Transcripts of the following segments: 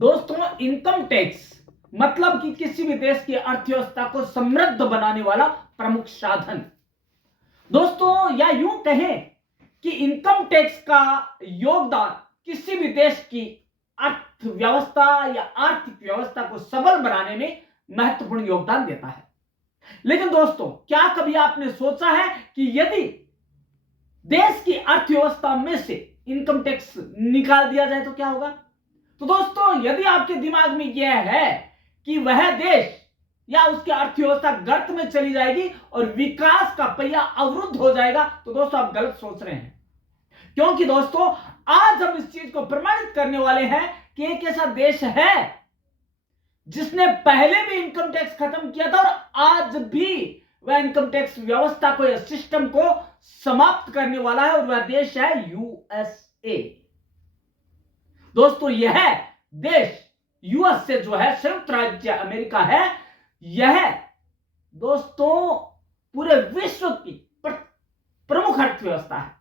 दोस्तों, income tax मतलब कि किसी भी देश की अर्थव्यवस्था को समृद्ध बनाने वाला प्रमुख साधन। दोस्तों, या यूं कहें कि इनकम टैक्स का योगदान किसी भी देश की अर्थव्यवस्था या आर्थिक व्यवस्था को सबल बनाने में महत्वपूर्ण योगदान देता है। लेकिन दोस्तों, क्या कभी आपने सोचा है कि यदि देश की अर्थव्यवस्था में से इनकम टैक्स निकाल दिया जाए तो क्या होगा? तो दोस्तों, यदि आपके दिमाग में यह है कि वह देश या उसकी अर्थव्यवस्था गर्त में चली जाएगी और विकास का पहिया अवरुद्ध हो जाएगा, तो दोस्तों आप गलत सोच रहे हैं। क्योंकि दोस्तों, आज हम इस चीज को प्रमाणित करने वाले हैं कि एक ऐसा देश है जिसने पहले भी इनकम टैक्स खत्म किया था और आज भी वह इनकम टैक्स व्यवस्था को या सिस्टम को समाप्त करने वाला है, और वह देश है यूएसए। दोस्तों, यह देश यूएस से जो है संयुक्त राज्य अमेरिका है, यह दोस्तों पूरे विश्व की प्रमुख अर्थव्यवस्था है।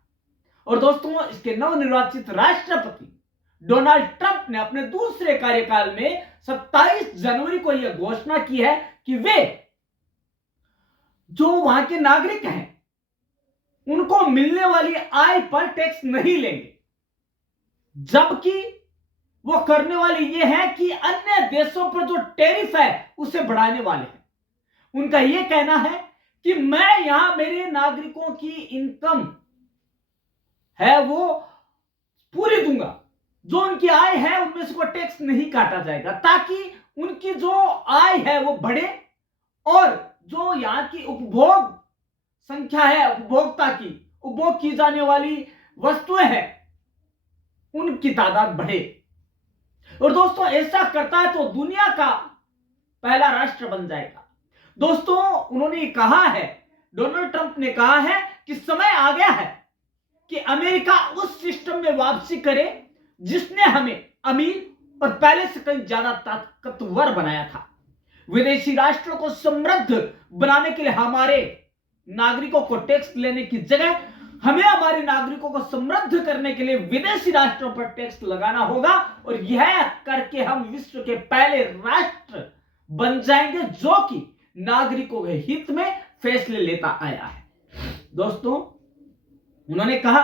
और दोस्तों, इसके नवनिर्वाचित राष्ट्रपति डोनाल्ड ट्रंप ने अपने दूसरे कार्यकाल में 27 जनवरी को यह घोषणा की है कि वे जो वहां के नागरिक हैं उनको मिलने वाली आय पर टैक्स नहीं लेंगे, जबकि वो करने वाले ये है कि अन्य देशों पर जो टैरिफ है उसे बढ़ाने वाले हैं। उनका ये कहना है कि मैं यहां मेरे नागरिकों की इनकम है वो पूरी दूंगा, जो उनकी आय है उनमें से कोई टैक्स नहीं काटा जाएगा, ताकि उनकी जो आय है वो बढ़े और जो यहां की उपभोग संख्या है, उपभोक्ता की उपभोग की जाने वाली वस्तुएं हैं, उनकी तादाद बढ़े। और दोस्तों, ऐसा करता है तो दुनिया का पहला राष्ट्र बन जाएगा। दोस्तों, उन्होंने कहा है, डोनाल्ड ट्रंप ने कहा है कि समय आ गया है कि अमेरिका उस सिस्टम में वापसी करे जिसने हमें अमीर और पहले से कहीं ज्यादा ताकतवर बनाया था। विदेशी राष्ट्रों को समृद्ध बनाने के लिए हमारे नागरिकों को टैक्स लेने की जगह हमें हमारे नागरिकों को समृद्ध करने के लिए विदेशी राष्ट्रों पर टैक्स लगाना होगा, और यह करके हम विश्व के पहले राष्ट्र बन जाएंगे जो कि नागरिकों के हित में फैसले लेता आया है। दोस्तों, उन्होंने कहा,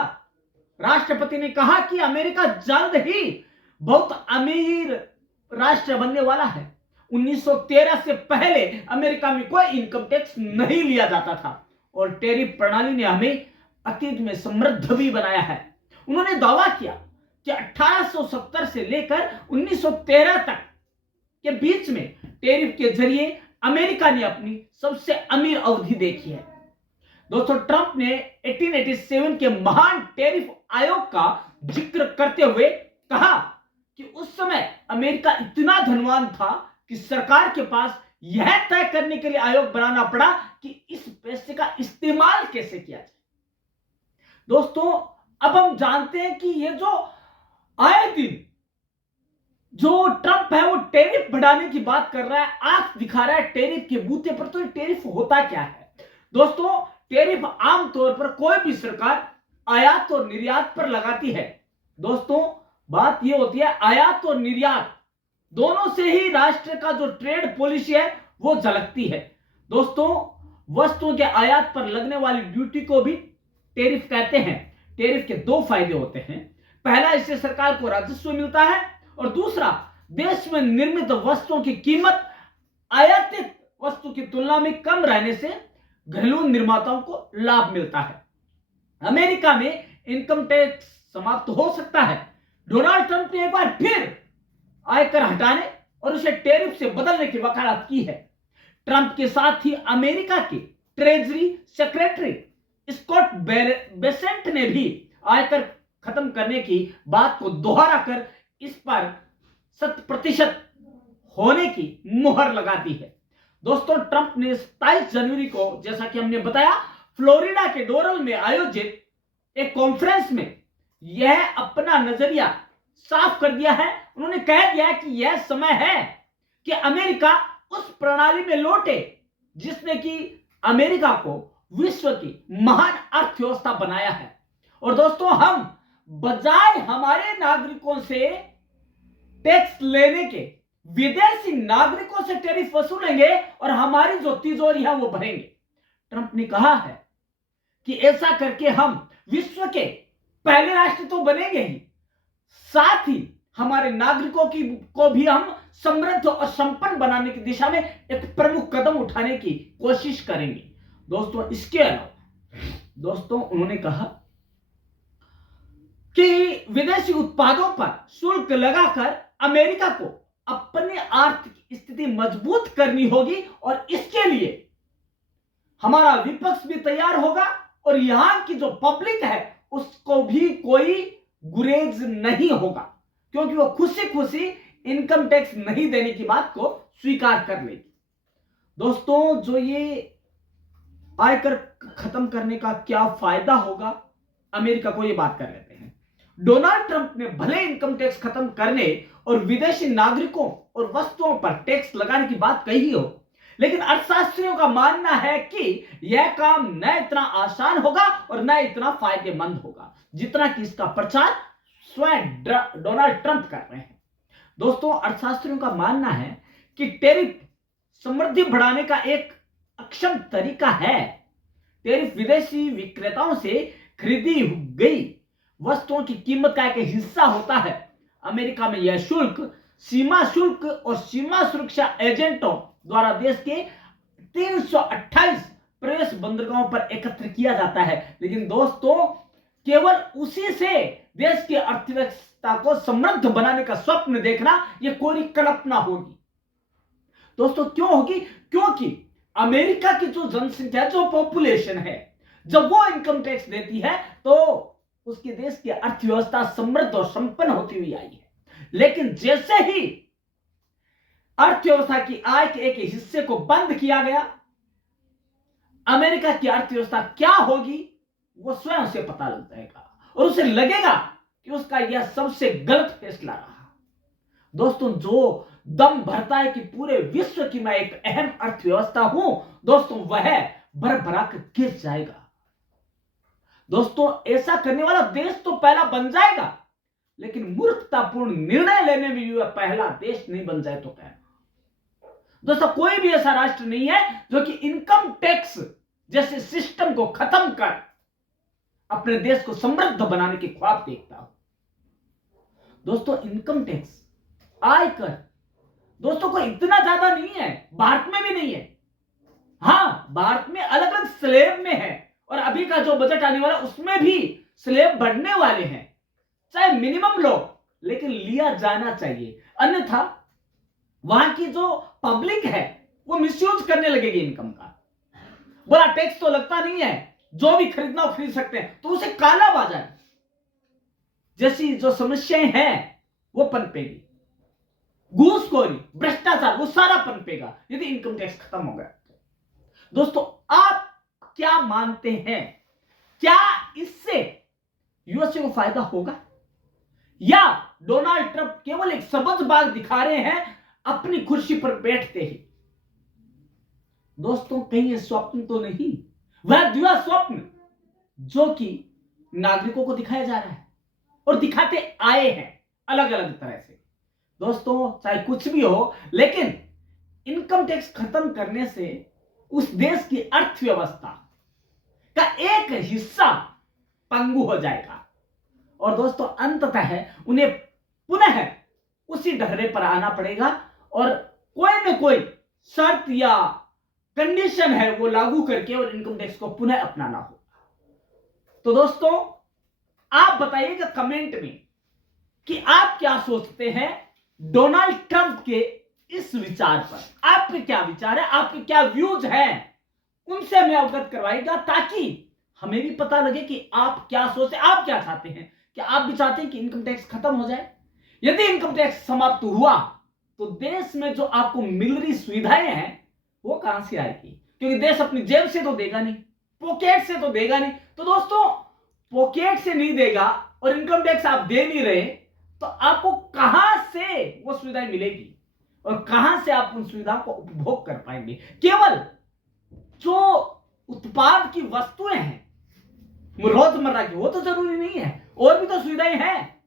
राष्ट्रपति ने कहा कि अमेरिका जल्द ही बहुत अमीर राष्ट्र बनने वाला है। 1913 से पहले अमेरिका में कोई इनकम टैक्स नहीं लिया जाता था और टैरिफ प्रणाली ने हमें अतीत में समृद्ध भी बनाया है। उन्होंने दावा किया कि 1870 से लेकर 1913 तक के बीच में टैरिफ के जरिए अमेरिका ने अपनी सबसे अमीर अवधि देखी है। दोस्तों, ट्रंप ने 1887 के महान टैरिफ आयोग का जिक्र करते हुए कहा कि उस समय अमेरिका इतना धनवान था कि सरकार के पास यह तय करने के लिए आयोग बनाना पड़ा कि इस पैसे का इस्तेमाल कैसे किया जाए। दोस्तों, अब हम जानते हैं कि ये जो आए दिन जो ट्रंप है वो टैरिफ बढ़ाने की बात कर रहा है, आंख दिखा रहा है टैरिफ के बूते पर। तो टैरिफ होता क्या है? दोस्तों, टैरिफ आमतौर पर कोई भी सरकार आयात और निर्यात पर लगाती है। दोस्तों, बात यह होती है, आयात और निर्यात दोनों से ही राष्ट्र का जो ट्रेड पॉलिसी है वो झलकती है। दोस्तों, वस्तुओं के आयात पर लगने वाली ड्यूटी को भी टैरिफ कहते हैं। टैरिफ के दो फायदे होते हैं। पहला, इससे सरकार को राजस्व मिलता है, और दूसरा, देश में निर्मित वस्तुओं की कीमत आयातित वस्तु की तुलना में कम रहने से घरेलू निर्माताओं को लाभ मिलता है। अमेरिका में इनकम टैक्स समाप्त हो सकता है। डोनाल्ड ट्रंप ने एक बार फिर आयकर हटाने और उसे टैरिफ से बदलने की वकालत की है। ट्रंप के साथ ही अमेरिका के ट्रेजरी सेक्रेटरी स्कॉट बेसेंट ने भी आयकर खत्म करने की बात को दोहरा कर इस पर 100% होने की मुहर लगा दी है। दोस्तों, ट्रंप ने 27 जनवरी को, जैसा कि हमने बताया, फ्लोरिडा के डोरल में आयोजित एक कॉन्फ्रेंस में यह अपना नजरिया साफ कर दिया है। उन्होंने कह दिया कि यह समय है कि अमेरिका उस प्रणाली में लौटे जिसने कि अमेरिका को विश्व की महान अर्थव्यवस्था बनाया है। और दोस्तों, हम बजाय हमारे नागरिकों से टैक्स लेने के विदेशी नागरिकों से टैरिफ वसूलेंगे और हमारी जो तिजोरी है वो भरेंगे। ट्रंप ने कहा है कि ऐसा करके हम विश्व के पहले राष्ट्र तो बनेंगे ही, साथ ही हमारे नागरिकों को भी हम समृद्ध और संपन्न बनाने की दिशा में एक प्रमुख कदम उठाने की कोशिश करेंगे। दोस्तों, इसके अलावा दोस्तों उन्होंने कहा कि विदेशी उत्पादों पर शुल्क लगाकर अमेरिका को अपनी आर्थिक स्थिति मजबूत करनी होगी और इसके लिए हमारा विपक्ष भी तैयार होगा और यहां की जो पब्लिक है उसको भी कोई गुरेज नहीं होगा, क्योंकि वो खुशी खुशी इनकम टैक्स नहीं देने की बात को स्वीकार कर लेगी। दोस्तों, जो ये आयकर खत्म करने का क्या फायदा होगा अमेरिका को, ये बात कर लेते हैं। डोनाल्ड ट्रंप ने भले इनकम टैक्स खत्म करने और विदेशी नागरिकों और वस्तुओं पर टैक्स लगाने की बात कही हो, लेकिन अर्थशास्त्रियों का मानना है कि यह काम न इतना आसान होगा और न इतना फायदेमंद होगा जितना कि इसका प्रचार स्वयं डोनाल्ड ट्रंप कर रहे हैं। दोस्तों, अर्थशास्त्रियों का मानना है कि टैरिफ समृद्धि बढ़ाने का एक अक्षम तरीका है। टैरिफ विदेशी विक्रेताओं से खरीदी गई वस्तुओं की कीमत का एक हिस्सा होता है। अमेरिका में यह शुल्क सीमा शुल्क और सीमा सुरक्षा एजेंटों द्वारा देश के 328 प्रवेश बंदरगाहों पर एकत्र किया जाता है। लेकिन दोस्तों, केवल उसी से देश की अर्थव्यवस्था को समृद्ध बनाने का स्वप्न देखना यह कोरी कल्पना होगी। दोस्तों, क्यों होगी? क्योंकि अमेरिका की जो जनसंख्या, जो पॉपुलेशन है, जब वो इनकम टैक्स देती है तो उसके देश की अर्थव्यवस्था समृद्ध और संपन्न होती हुई आई है। लेकिन जैसे ही अर्थव्यवस्था की आय के एक हिस्से को बंद किया गया, अमेरिका की अर्थव्यवस्था क्या होगी वो स्वयं से पता लग जाएगा और उसे लगेगा कि उसका यह सबसे गलत फैसला रहा। दोस्तों, जो दम भरता है कि पूरे विश्व की मैं एक अहम अर्थव्यवस्था हूं, दोस्तों वह भरभरा कर गिर जाएगा। दोस्तों, ऐसा करने वाला देश तो पहला बन जाएगा, लेकिन मूर्खतापूर्ण निर्णय लेने में भी वह पहला देश नहीं बन जाए तो क्या। दोस्तों, कोई भी ऐसा राष्ट्र नहीं है जो कि इनकम टैक्स जैसे सिस्टम को खत्म कर अपने देश को समृद्ध बनाने के ख्वाब देखता हो। दोस्तों, इनकम टैक्स, आयकर दोस्तों को इतना ज्यादा नहीं है, भारत में भी नहीं है। हां, भारत में अलग अलग स्लैब में है और अभी का जो बजट आने वाला उसमें भी स्लैब बढ़ने वाले हैं, चाहे मिनिमम लो, लेकिन लिया जाना चाहिए, अन्यथा वहां की जो पब्लिक है वो मिसयूज करने लगेगी इनकम का। बोला टैक्स तो लगता नहीं है, जो भी खरीदना हो खरीद सकते हैं, तो उसे काला बाजार जैसी जो समस्याएं हैं वो पनपेगी, घूसखोरी, भ्रष्टाचार वो सारा पनपेगा यदि इनकम टैक्स खत्म हो गया। दोस्तों, आप क्या मानते हैं, क्या इससे यूएसए को फायदा होगा या डोनाल्ड ट्रंप केवल एक सबजबाग दिखा रहे हैं अपनी कुर्सी पर बैठते ही? दोस्तों, कहीं यह स्वप्न तो नहीं, वह दिवा स्वप्न जो कि नागरिकों को दिखाया जा रहा है और दिखाते आए हैं अलग अलग तरह से। दोस्तों, चाहे कुछ भी हो, लेकिन इनकम टैक्स खत्म करने से उस देश की अर्थव्यवस्था का एक हिस्सा पंगु हो जाएगा और दोस्तों अंततः उन्हें पुनः उसी ढर्रे पर आना पड़ेगा और कोई न कोई शर्त या कंडीशन है वो लागू करके और इनकम टैक्स को पुनः अपनाना होगा। तो दोस्तों, आप बताइएगा कमेंट में कि आप क्या सोचते हैं डोनाल्ड ट्रंप के इस विचार पर। आपके क्या विचार है, आपके क्या व्यूज हैं, उनसे हमें अवगत करवाइएगा ताकि हमें भी पता लगे कि आप क्या सोचते हैं, आप क्या चाहते हैं। क्या आप भी चाहते हैं कि इनकम टैक्स खत्म हो जाए? यदि इनकम टैक्स समाप्त हुआ तो देश में जो आपको मिल रही सुविधाएं हैं वो कहां से आएगी? क्योंकि देश अपनी जेब से तो देगा नहीं, पॉकेट से तो देगा नहीं। तो दोस्तों, पॉकेट से नहीं देगा और इनकम टैक्स आप दे नहीं रहे तो आपको कहां से वो सुविधाएं मिलेगी और कहां से आप उन सुविधाओं को उपभोग कर पाएंगे? केवल जो उत्पाद की वस्तुएं हैं रोजमर्रा की, वो तो जरूरी नहीं है, और भी तो सुविधाएं हैं।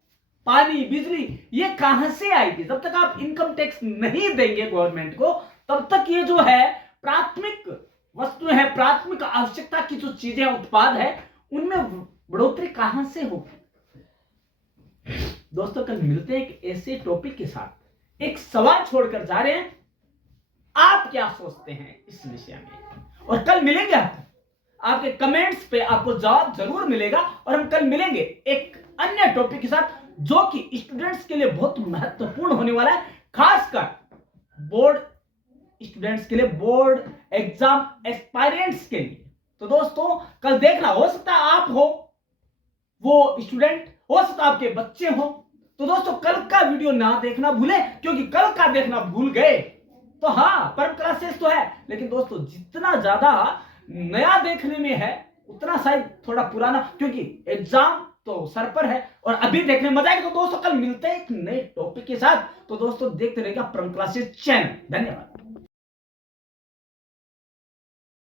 पानी, बिजली, ये कहां से आएगी? जब तक आप इनकम टैक्स नहीं देंगे गवर्नमेंट को, तब तक ये जो है प्राथमिक वस्तुएं हैं, प्राथमिक आवश्यकता की जो चीजें उत्पाद है, उनमें बढ़ोतरी कहां से होगी? दोस्तों कल मिलते हैं एक ऐसे टॉपिक के साथ। एक सवाल छोड़कर जा रहे हैं, आप क्या सोचते हैं इस विषय में? और कल मिलेंगे आपके कमेंट्स पे आपको जवाब जरूर मिलेगा। और हम कल मिलेंगे एक अन्य टॉपिक के साथ जो कि स्टूडेंट्स के लिए बहुत महत्वपूर्ण होने वाला है, खासकर बोर्ड स्टूडेंट्स के लिए, बोर्ड एग्जाम एस्पायरेंट्स के लिए। तो दोस्तों कल देखना, हो सकता है आप हो वो स्टूडेंट, हो सकता है आपके बच्चे हो। तो दोस्तों कल का वीडियो ना देखना भूले, क्योंकि कल का देखना भूल गए तो हाँ परम क्लासेस तो है, लेकिन दोस्तों जितना ज्यादा नया देखने में है उतना शायद थोड़ा पुराना, क्योंकि एग्जाम तो सर पर है और अभी देखने मजा आएगा। तो दोस्तों कल मिलते हैं एक नए टॉपिक के साथ। तो दोस्तों देखते रहिएगा परम क्लासेस चैनल। धन्यवाद।